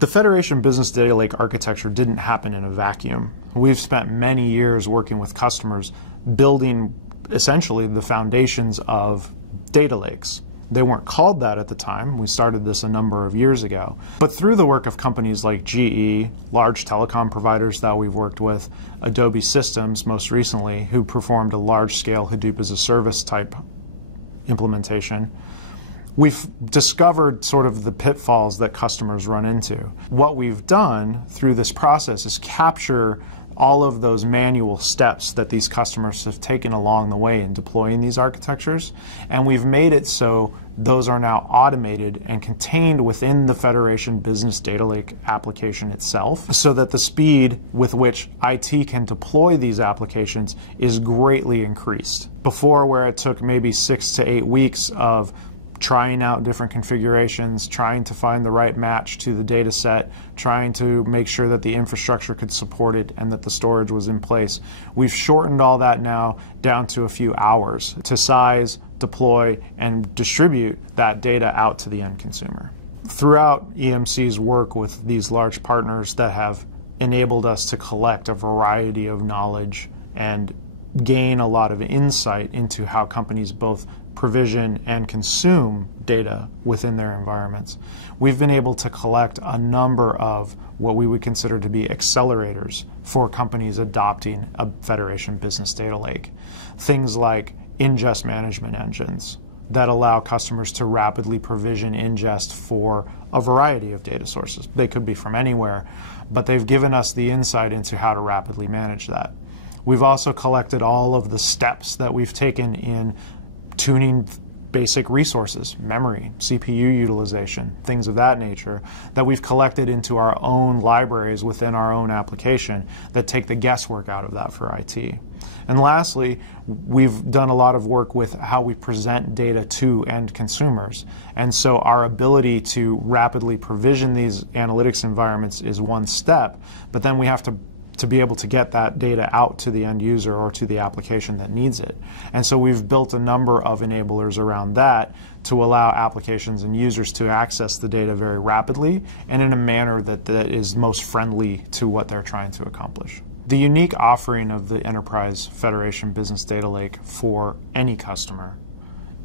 The Federation Business Data Lake architecture didn't happen in a vacuum. We've spent many years working with customers building essentially the foundations of data lakes. They weren't called that at the time. We started this a number of years ago. But through the work of companies like GE, large telecom providers that we've worked with, Adobe Systems most recently, who performed a large-scale Hadoop as a service type implementation, we've discovered sort of the pitfalls that customers run into. What we've done through this process is capture all of those manual steps that these customers have taken along the way in deploying these architectures, and we've made it so those are now automated and contained within the Federation Business Data Lake application itself, so that the speed with which IT can deploy these applications is greatly increased. Before, where it took maybe 6 to 8 weeks of trying out different configurations, trying to find the right match to the data set, trying to make sure that the infrastructure could support it and that the storage was in place. We've shortened all that now down to a few hours to size, deploy, and distribute that data out to the end consumer. Throughout EMC's work with these large partners that have enabled us to collect a variety of knowledge and gain a lot of insight into how companies both provision and consume data within their environments, we've been able to collect a number of what we would consider to be accelerators for companies adopting a Federation Business Data Lake. Things like ingest management engines that allow customers to rapidly provision ingest for a variety of data sources. They could be from anywhere, but they've given us the insight into how to rapidly manage that. We've also collected all of the steps that we've taken in tuning basic resources, memory, CPU utilization, things of that nature, that we've collected into our own libraries within our own application that take the guesswork out of that for IT. And lastly, we've done a lot of work with how we present data to end consumers. And so our ability to rapidly provision these analytics environments is one step, but then we have to be able to get that data out to the end user or to the application that needs it. And so we've built a number of enablers around that to allow applications and users to access the data very rapidly and in a manner that is most friendly to what they're trying to accomplish. The unique offering of the Enterprise Federation Business Data Lake for any customer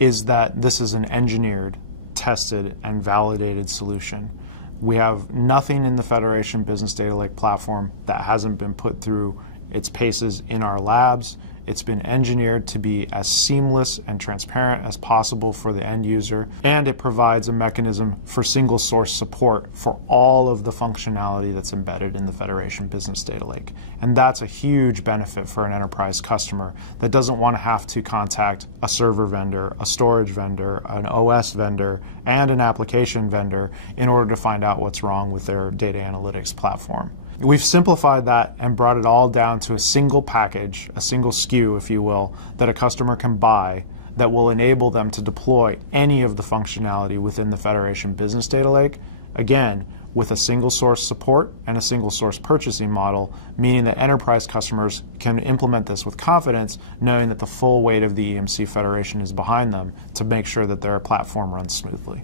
is that this is an engineered, tested, and validated solution. We have nothing in the Federation Business Data Lake platform that hasn't been put through its paces in our labs. It's been engineered to be as seamless and transparent as possible for the end user, and it provides a mechanism for single source support for all of the functionality that's embedded in the Federation Business Data Lake. And that's a huge benefit for an enterprise customer that doesn't want to have to contact a server vendor, a storage vendor, an OS vendor, and an application vendor in order to find out what's wrong with their data analytics platform. We've simplified that and brought it all down to a single package, a single SKU, if you will, that a customer can buy that will enable them to deploy any of the functionality within the Federation Business Data Lake, again, with a single source support and a single source purchasing model, meaning that enterprise customers can implement this with confidence, knowing that the full weight of the EMC Federation is behind them to make sure that their platform runs smoothly.